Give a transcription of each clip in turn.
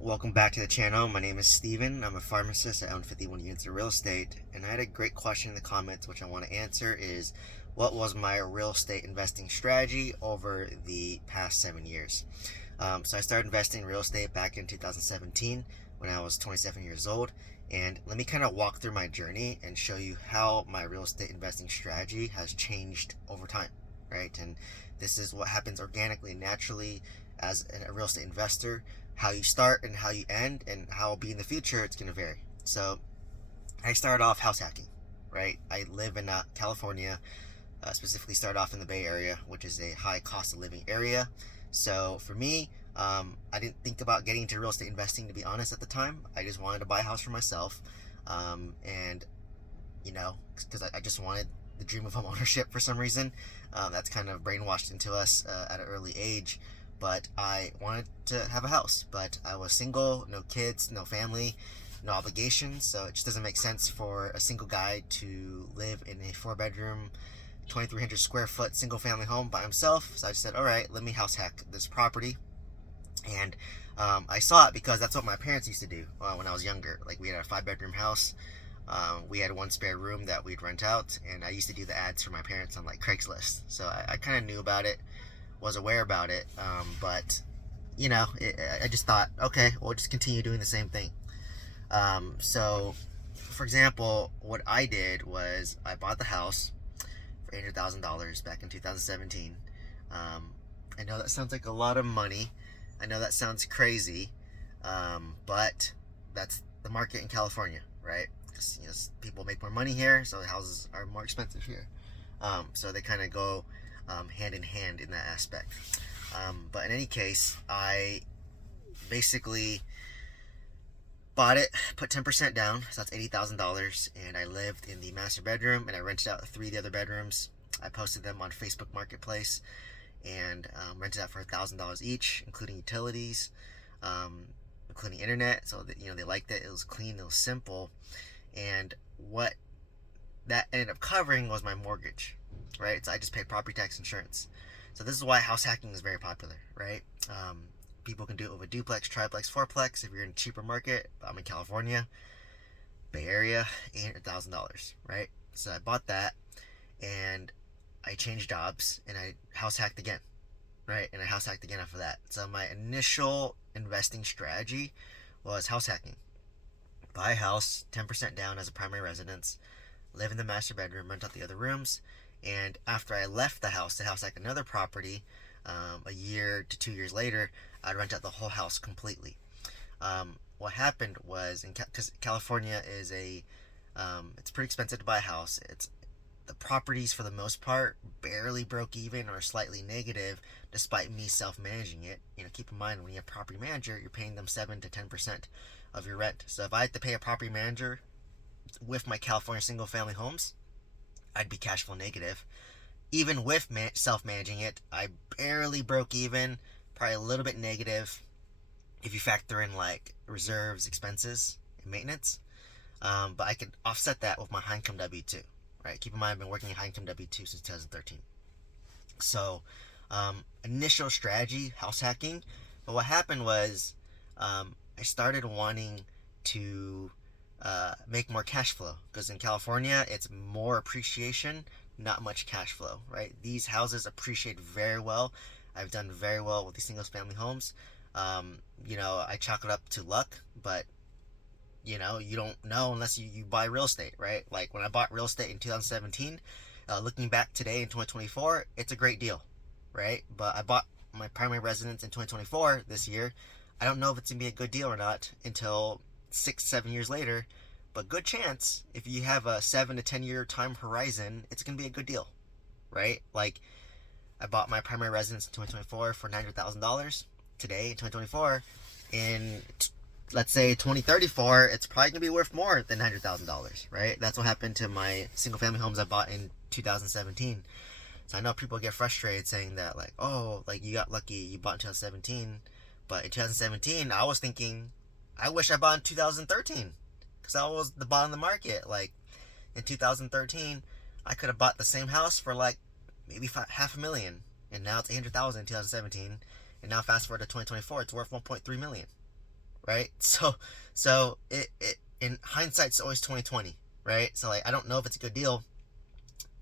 Welcome back to the channel. My name is Steven. I'm a pharmacist. I own 51 units of real estate. And I had a great question in the comments, which I want to answer is, what was my real estate investing strategy over the past 7 years? So I started investing in real estate back in 2017 when I was 27 years old. And let me kind of walk through my journey and show you how my real estate investing strategy has changed over time, right? And this is what happens organically, naturally as a real estate investor. How you start and how you end and how it'll be in the future, it's going to vary. So I started off house hacking, right? I live in California, specifically started off in the Bay Area, which is a high cost of living area. So for me, I didn't think about getting into real estate investing, to be honest, at the time. I just wanted to buy a house for myself. And, because I just wanted the dream of home ownership for some reason. That's kind of brainwashed into us at an early age. But I wanted to have a house, but I was single, no kids, no family, no obligations, so it just doesn't make sense for a single guy to live in a 4-bedroom, 2,300 square foot single family home by himself. So I just said, all right, let me house hack this property. And I saw it because that's what my parents used to do when I was younger. Like, we had a 5-bedroom house. We had one spare room that we'd rent out, and I used to do the ads for my parents on like Craigslist. So I kind of knew about it, was aware about it, but I just thought, okay, we'll just continue doing the same thing. So, for example, what I did was I bought the house for $800,000 back in 2017. I know that sounds like a lot of money. I know that sounds crazy, but that's the market in California, right? Because people make more money here, so houses are more expensive here. So they kind of go hand in hand in that aspect. But in any case, I basically bought it, put 10% down, so that's $80,000, and I lived in the master bedroom, and I rented out 3 of the other bedrooms. I posted them on Facebook Marketplace, and rented out for $1,000 each, including utilities, including internet. So that they liked it. It was clean, it was simple, and what that ended up covering was my mortgage, right? So I just paid property tax, insurance. So this is why house hacking is very popular, right? People can do it with a duplex, triplex, fourplex. If you're in a cheaper market, I'm in California, Bay Area, $800,000, right? So I bought that, and I changed jobs, and I house hacked again, right? And I house hacked again after that. So my initial investing strategy was house hacking. Buy a house, 10% down as a primary residence, live in the master bedroom, rent out the other rooms, and after I left the house to house hack another property, a year to 2 years later, I'd rent out the whole house completely. What happened was, because California is it's pretty expensive to buy a house. The properties, for the most part, barely broke even or slightly negative, despite me self-managing it. Keep in mind, when you have a property manager, you're paying them 7 to 10% of your rent. So if I had to pay a property manager with my California single-family homes, I'd be cash flow negative. Even with self-managing it, I barely broke even, probably a little bit negative if you factor in like reserves, expenses, and maintenance. But I could offset that with my high income W-2, right? Keep in mind, I've been working high income W-2 since 2013. So, initial strategy, house hacking. But what happened was, I started wanting to make more cash flow, because in California it's more appreciation, not much cash flow, right? These houses appreciate very well. I've done very well with these single family homes. I chalk it up to luck, but you don't know unless you buy real estate, right? Like when I bought real estate in 2017, looking back today in 2024, it's a great deal, right? But I bought my primary residence in 2024 this year. I don't know if it's gonna be a good deal or not until 6-7 years later, but good chance, if you have a 7 to 10 year time horizon, it's gonna be a good deal, right? Like, I bought my primary residence in 2024 for $900,000. Today in 2024, in let's say 2034, it's probably gonna be worth more than $900,000, right? That's what happened to my single family homes I bought in 2017. So I know people get frustrated saying that, like, oh, like, you got lucky, you bought in 2017. But in 2017, I was thinking, I wish I bought in 2013, because that was the bottom of the market. Like, in 2013, I could have bought the same house for like maybe $500,000, and now it's $800,000 in 2017, and now fast forward to 2024, it's worth $1.3 million, right? So it in hindsight, it's always 2020, right? So like I don't know if it's a good deal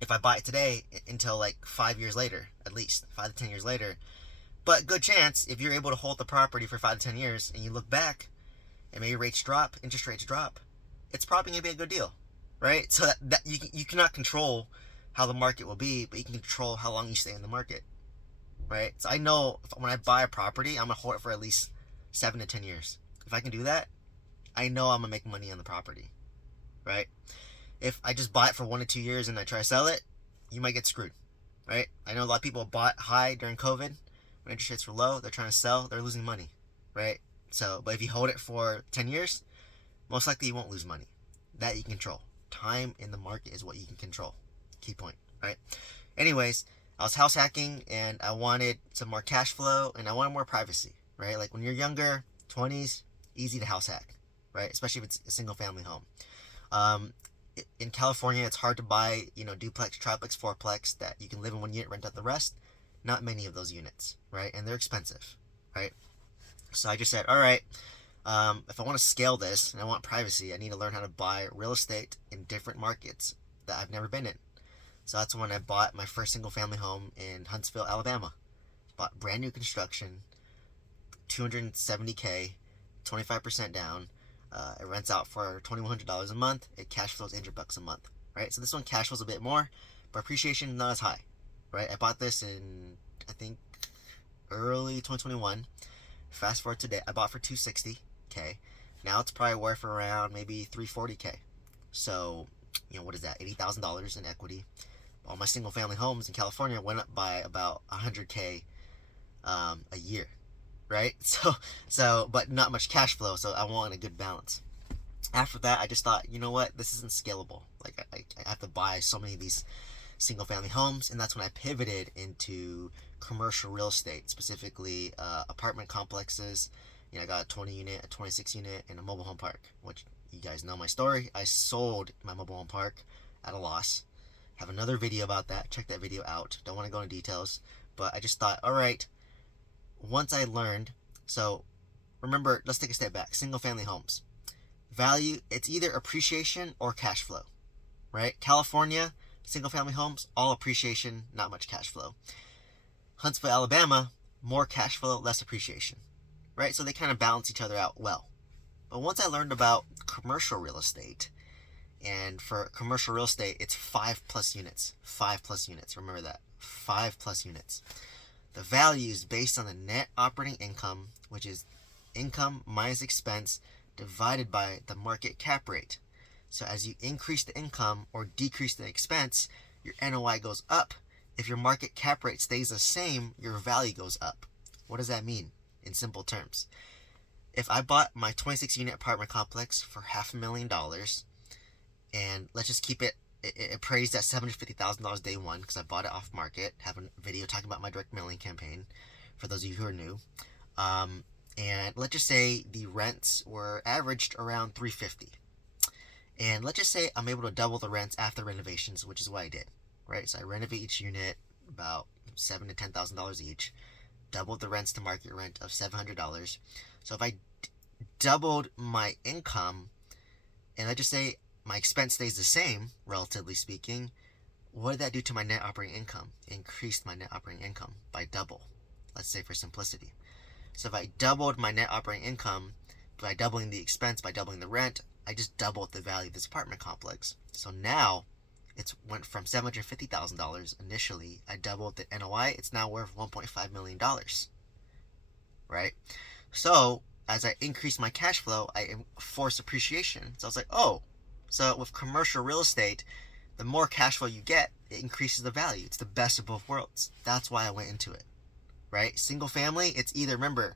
if I buy it today until like 5 years later, at least 5 to 10 years later. But good chance if you're able to hold the property for 5 to 10 years and you look back and maybe rates drop, interest rates drop, it's probably gonna be a good deal, right? So that you cannot control how the market will be, but you can control how long you stay in the market, right? So I know when I buy a property, I'm gonna hold it for at least 7 to 10 years. If I can do that, I know I'm gonna make money on the property, right? If I just buy it for 1 to 2 years and I try to sell it, you might get screwed, right? I know a lot of people bought high during COVID when interest rates were low. They're trying to sell, they're losing money, right? So, but if you hold it for 10 years, most likely you won't lose money. That you can control. Time in the market is what you can control. Key point, right? Anyways, I was house hacking and I wanted some more cash flow and I wanted more privacy, right? Like when you're younger, 20s, easy to house hack, right? Especially if it's a single family home. Um, in California, it's hard to buy, duplex, triplex, fourplex that you can live in one unit, rent out the rest. Not many of those units, right? And they're expensive, right? So I just said, all right, if I want to scale this and I want privacy, I need to learn how to buy real estate in different markets that I've never been in. So that's when I bought my first single family home in Huntsville, Alabama. Bought brand new construction, $270K, 25% down. It rents out for $2,100 a month. It cash flows $800 a month, right? So this one cash flows a bit more, but appreciation not as high, right? I bought this in, I think, early 2021. Fast forward today, I bought for $260K. Now it's probably worth around maybe $340K. So, what is that? $80,000 in equity. All my single family homes in California went up by about $100K a year, right? But not much cash flow, so I want a good balance. After that, I just thought, you know what? This isn't scalable. Like, I have to buy so many of these single family homes, and that's when I pivoted into commercial real estate, specifically apartment complexes. I got a 20 unit, a 26 unit, and a mobile home park, which you guys know my story. I sold my mobile home park at a loss. Have another video about that. Check that video out. Don't want to go into details, but I just thought, all right, once I learned, so remember, let's take a step back. Single family homes. Value, it's either appreciation or cash flow, right? California, single family homes, all appreciation, not much cash flow. Huntsville, Alabama, more cash flow, less appreciation, right? So they kind of balance each other out well. But once I learned about commercial real estate, and for commercial real estate, it's 5+ units. 5+ units, remember that. 5+ units. The value is based on the net operating income, which is income minus expense divided by the market cap rate. So as you increase the income or decrease the expense, your NOI goes up. If your market cap rate stays the same, your value goes up. What does that mean in simple terms? If I bought my 26 unit apartment complex for $500,000, and let's just keep it appraised at $750,000 day one because I bought it off market. Have a video talking about my direct mailing campaign for those of you who are new. And let's just say the rents were averaged around $350. And let's just say I'm able to double the rents after renovations, which is what I did, right? So I renovate each unit about $7,000 to $10,000 each, doubled the rents to market rent of $700. So if I doubled my income, and let's just say my expense stays the same, relatively speaking, what did that do to my net operating income? Increased my net operating income by double, let's say for simplicity. So if I doubled my net operating income by doubling the expense, by doubling the rent, I just doubled the value of this apartment complex. So now it's went from $750,000 initially. I doubled the NOI. It's now worth $1.5 million, right? So as I increase my cash flow, I force appreciation. So I was like, oh, so with commercial real estate, the more cash flow you get, it increases the value. It's the best of both worlds. That's why I went into it, right? Single family, it's either, remember,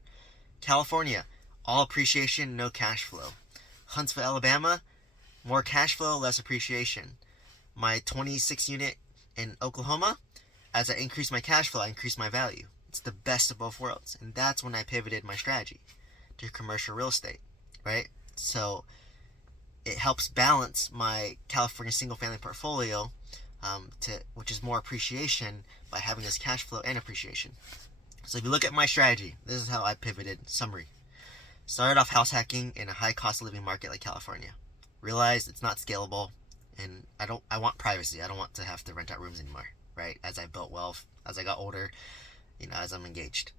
California, all appreciation, no cash flow. Huntsville, Alabama, more cash flow, less appreciation. My 26 unit in Oklahoma, as I increase my cash flow, I increase my value. It's the best of both worlds. And that's when I pivoted my strategy to commercial real estate, right? So it helps balance my California single family portfolio, which is more appreciation by having this cash flow and appreciation. So if you look at my strategy, this is how I pivoted. Summary. Started off house hacking in a high cost of living market like California. Realized it's not scalable, and I want privacy. I don't want to have to rent out rooms anymore, right? As I built wealth, as I got older, as I'm engaged,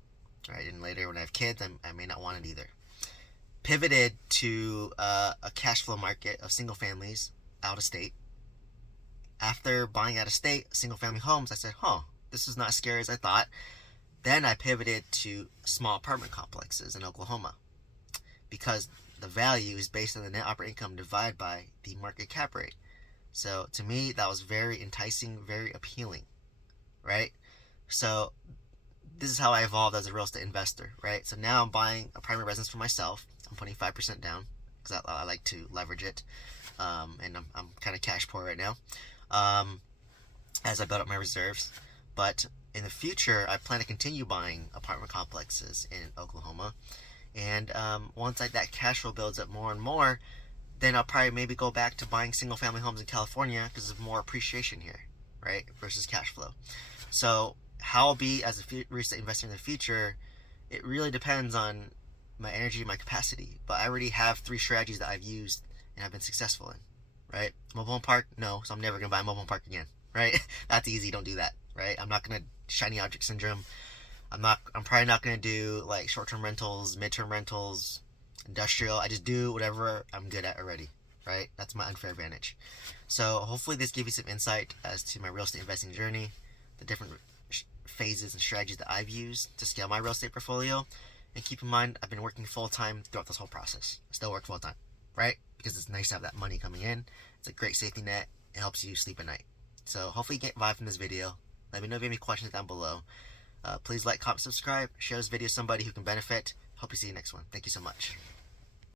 right? And later when I have kids, I may not want it either. Pivoted to a cash flow market of single families out of state. After buying out of state single family homes, I said, this is not as scary as I thought. Then I pivoted to small apartment complexes in Oklahoma because the value is based on the net operating income divided by the market cap rate. So to me, that was very enticing, very appealing, right? So this is how I evolved as a real estate investor, right? So now I'm buying a primary residence for myself. I'm putting 5% down because I like to leverage it, and I'm kind of cash poor right now, as I build up my reserves. But in the future, I plan to continue buying apartment complexes in Oklahoma, and once that cash flow builds up more and more, then I'll probably maybe go back to buying single family homes in California because of more appreciation here, right? Versus cash flow. So how I'll be as a real estate investor in the future, it really depends on my energy, my capacity. But I already have 3 strategies that I've used and I've been successful in, right? Mobile home park, no, so I'm never gonna buy a mobile home park again, right? That's easy. Don't do that, right? I'm not gonna shiny object syndrome. I'm probably not gonna do like short-term rentals, mid-term rentals, industrial. I just do whatever I'm good at already, right? That's my unfair advantage. So hopefully this gave you some insight as to my real estate investing journey, the different phases and strategies that I've used to scale my real estate portfolio. And keep in mind, I've been working full-time throughout this whole process. I still work full-time, right? Because it's nice to have that money coming in. It's a great safety net. It helps you sleep at night. So hopefully you get vibe from this video. Let me know if you have any questions down below. Please like, comment, subscribe, share this video with somebody who can benefit. Hope you see you next one. Thank you so much.